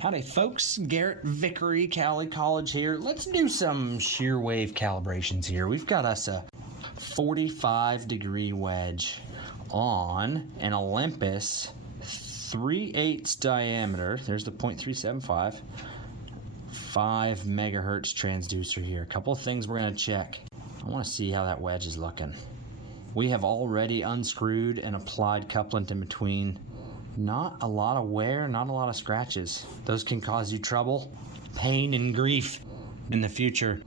Howdy folks, Garrett Vickery, Cali College here. Let's do some shear wave calibrations here. We've got us a 45-degree wedge on an Olympus 3/8 diameter. There's the 0.375, 5 megahertz transducer here. A couple of things we're going to check. I want to see how that wedge is looking. We have already unscrewed and applied couplant in between. Not a lot of wear, not a lot of scratches. Those can cause you trouble, pain, and grief in the future.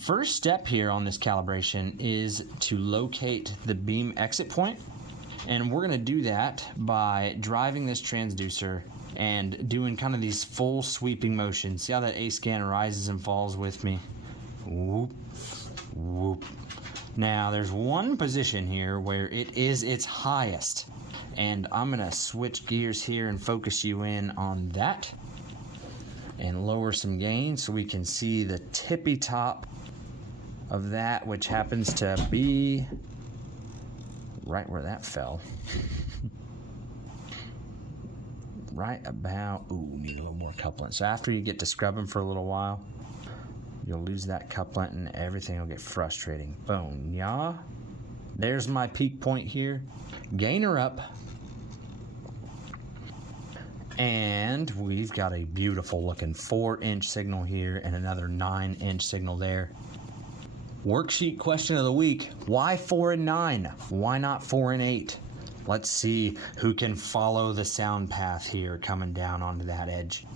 First step here on this calibration is to locate the beam exit point. And we're going to do that by driving this transducer and doing kind of these full sweeping motions. See how that A scan rises and falls with me? Whoop, whoop. Now there's one position here where it is its highest. And I'm going to switch gears here and focus you in on that and lower some gain so we can see the tippy top of that, which happens to be right where that fell. Right about, need a little more couplant. So after you get to scrubbing for a little while, you'll lose that couplant and everything will get frustrating. Boom, yeah. There's my peak point here. Gainer up. And we've got a beautiful looking 4-inch signal here and another 9-inch signal there. Worksheet question of the week. Why 4 and 9? Why not 4 and 8? Let's see who can follow the sound path here coming down onto that edge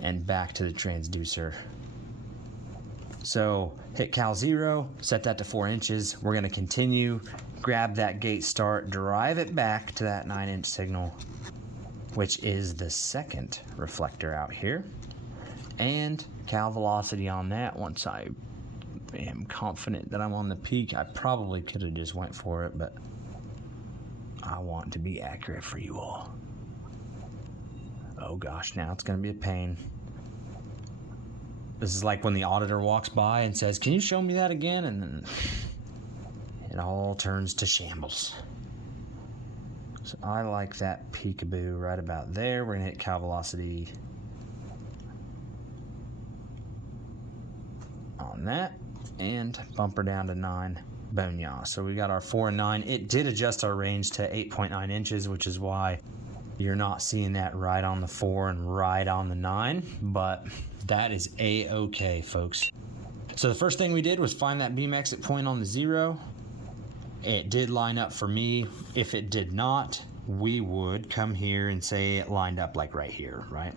and back to the transducer. So hit cal 0, set that to 4 inches. We're going to continue, grab that gate start, drive it back to that 9-inch signal, which is the second reflector out here, and cal velocity on that. Once I am confident that I'm on the peak, I probably could have just went for it, but I want to be accurate for you all. Oh gosh, now it's going to be a pain. This is like when the auditor walks by and says, "Can you show me that again?" And then it all turns to shambles. So I like that peekaboo right about there. We're going to hit cal velocity on that and bumper down to 9. Boom, yaw. So we got our 4 and 9. It did adjust our range to 8.9 inches, which is why you're not seeing that right on the 4 and right on the 9, but that is A-okay, folks. So the first thing we did was find that beam exit point on the 0. It did line up for me. If it did not, we would come here and say it lined up like right here, right?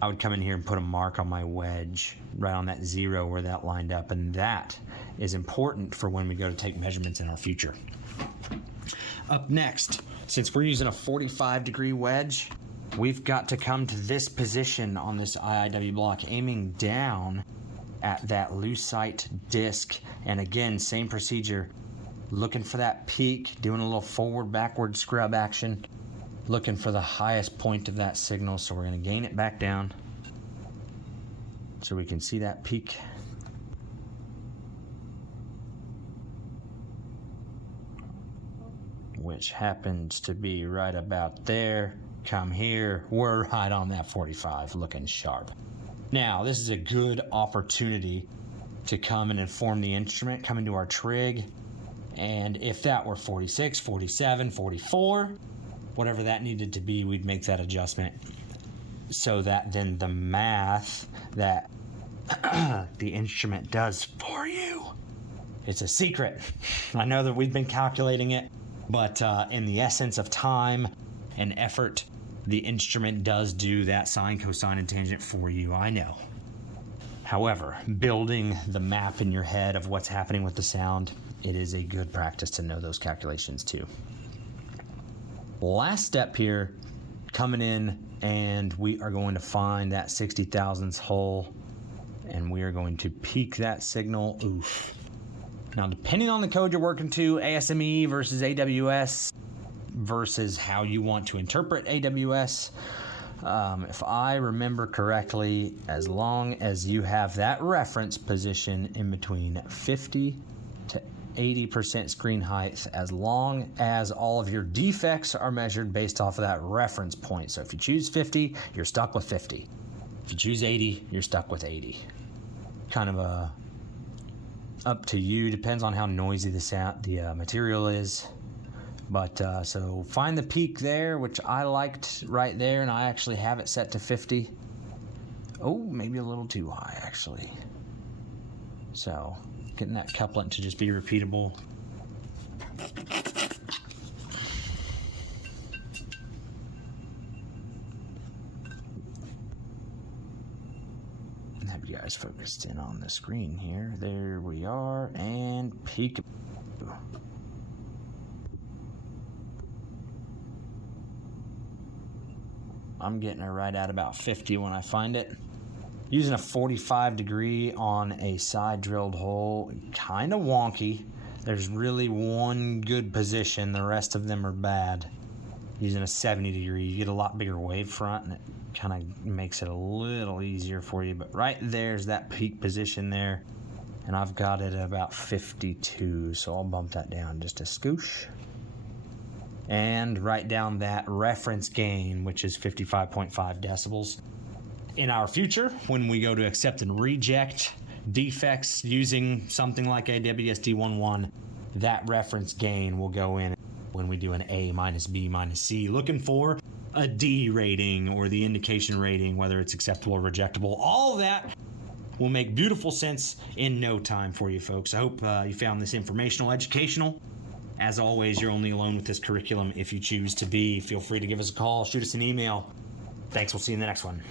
I would come in here and put a mark on my wedge right on that 0 where that lined up, and that is important for when we go to take measurements in our future. Up next, since we're using a 45-degree wedge, we've got to come to this position on this IIW block, aiming down at that lucite disc. And again, same procedure. Looking for that peak, doing a little forward-backward scrub action, looking for the highest point of that signal. So we're going to gain it back down so we can see that peak. Which happens to be right about there. Come here, we're right on that 45, looking sharp. Now, this is a good opportunity to come and inform the instrument, come into our trig. And if that were 46, 47, 44, whatever that needed to be, we'd make that adjustment so that then the math that the instrument does for you, it's a secret. I know that we've been calculating it, but in the essence of time and effort, the instrument does do that sine, cosine, and tangent for you, I know. However, building the map in your head of what's happening with the sound, it is a good practice to know those calculations too. Last step here, coming in, and we are going to find that 60 thousandths hole, and we are going to peak that signal. Oof. Now, depending on the code you're working to, ASME versus AWS versus how you want to interpret AWS, if I remember correctly, as long as you have that reference position in between 50 to 80% screen height as long as all of your defects are measured based off of that reference point. So if you choose 50, you're stuck with 50. If you choose 80, you're stuck with 80. Kind of up to you, depends on how noisy the material is. But so find the peak there, which I liked right there, and I actually have it set to 50. Oh, maybe a little too high actually. So getting that couplet to just be repeatable. Have you guys focused in on the screen here? There we are, and peak. I'm getting it right at about 50 when I find it. Using a 45 degree on a side drilled hole, kind of wonky. There's really one good position, the rest of them are bad. Using a 70 degree, you get a lot bigger wave front, and it kind of makes it a little easier for you. But right there's that peak position there, and I've got it at about 52, so I'll bump that down just a scoosh. And write down that reference gain, which is 55.5 decibels. In our future, when we go to accept and reject defects using something like a WSD11, that reference gain will go in when we do an A minus B minus C, looking for a D rating or the indication rating, whether it's acceptable or rejectable. All that will make beautiful sense in no time for you folks. I hope you found this informational, educational. As always, you're only alone with this curriculum if you choose to be. Feel free to give us a call, shoot us an email. Thanks, we'll see you in the next one.